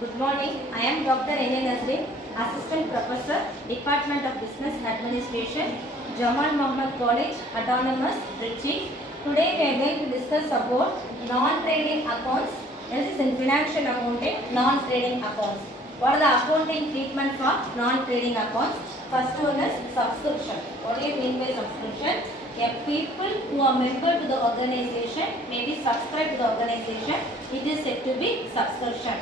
Good morning. I am Dr. N. Nazreen, Assistant Professor, Department of Business Administration, Jamal Muhammad College, Autonomous, Trichy. Today we are going to discuss about non-trading accounts. This is in financial accounting, non-trading accounts. What are the accounting treatment for non-trading accounts? First one is subscription. What do you mean by subscription? A people who are member to the organization, maybe subscribe to the organization, it is said to be subscription.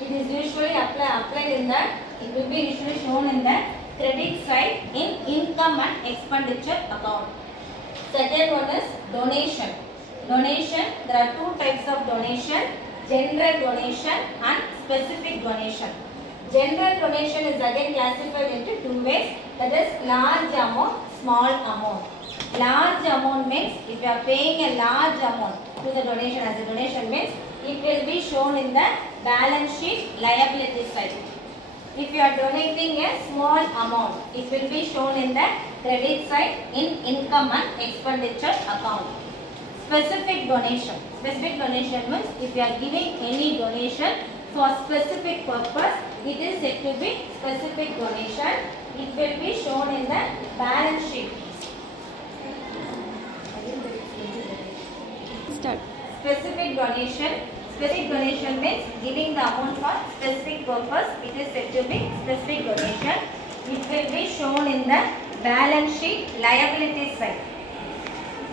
It is usually applied in that, it will be usually shown in the credit side in income and expenditure account. Second one is donation. Donation, there are two types of donation, general donation and specific donation. General donation is again classified into two ways, that is large amount, small amount. Large amount means if you are paying a large amount to the donation as a donation means it will be shown in the balance sheet liability side. If you are donating a small amount, it will be shown in the credit side in income and expenditure account. Specific donation. Specific donation means if you are giving any donation for specific purpose, it is said to be specific donation. It will be shown in the balance sheet. Start. Specific donation. Specific donation means giving the amount for specific purpose. It is said to be specific donation. It will be shown in the balance sheet liability side.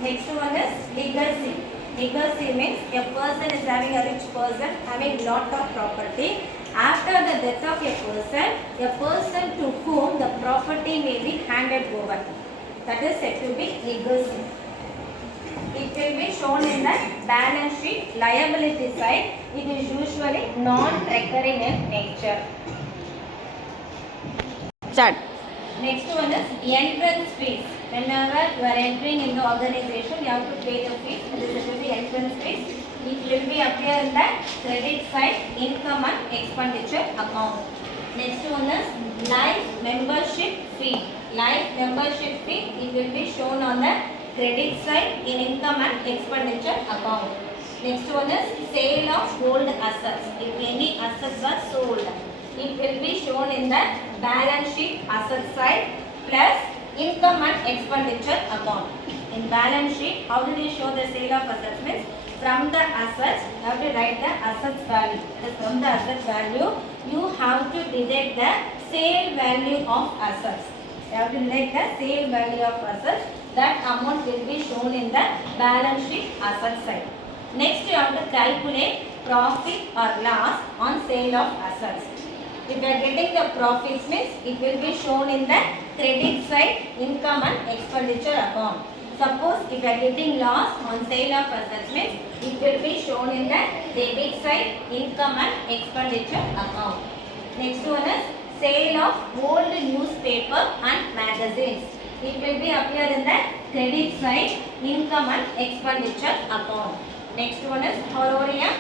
Next one is legacy. Legacy means a person is having a rich person having lot of property. After the death of a person to whom the property may be handed over. That is said to be legacy. It will be shown in the balance sheet liability side. It is usually non-recurring in nature. Start. Next one is entrance fees. Whenever you are entering in the organization, you have to pay the fees. This will be entrance fees. It will be appear in the credit side, income and expenditure account. Next one is life membership fee. Life membership fee. It will be shown on the credit side in income and expenditure account. Next one is sale of old assets. If any assets are sold, it will be shown in the balance sheet asset side plus income and expenditure account. In balance sheet, how do you show the sale of assets? Means from the assets, you have to write the assets value. From the asset value, you have to deduct the sale value of assets. You have to deduct the sale value of assets. That amount will be shown in the balance sheet asset side. Next, you have to calculate profit or loss on sale of assets. If you are getting the profits means it will be shown in the credit side, income and expenditure account. Suppose if you are getting loss on sale of assets means it will be shown in the debit side, income and expenditure account. Next one is sale of old newspaper and magazines. It will be appear in the credit side, income and expenditure account. Next one is horarium.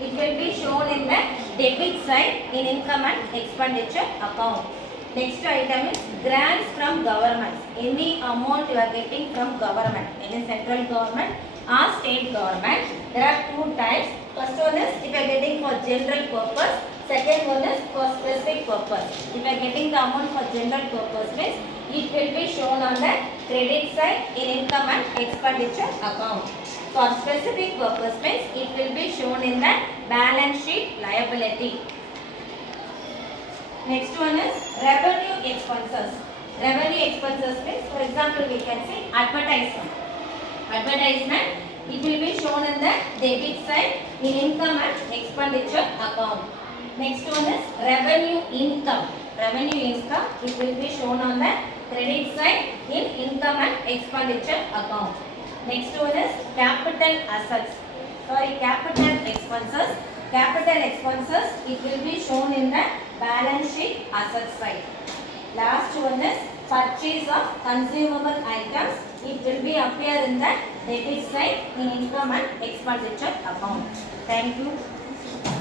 It will be shown in the debit side in income and expenditure account. Next item is grants from government. Any amount you are getting from government, any central government or state government. There are two types. First one is if you are getting for general purpose. Second one is for specific purpose. If you are getting the amount for general purpose means it will be shown on the credit side in income and expenditure account. For specific purpose means it will be shown in the balance sheet liability. Next one is revenue expenses. Revenue expenses means, for example, we can say advertisement. Advertisement, it will be shown in the debit side in income and expenditure account. Next one is revenue income. Revenue income, it will be shown on the credit side in income and expenditure account. Next one is capital assets. Capital expenses. Capital expenses, it will be shown in the balance sheet asset side. Last one is purchase of consumable items. It will be appear in the debit side in income and expenditure account. Thank you.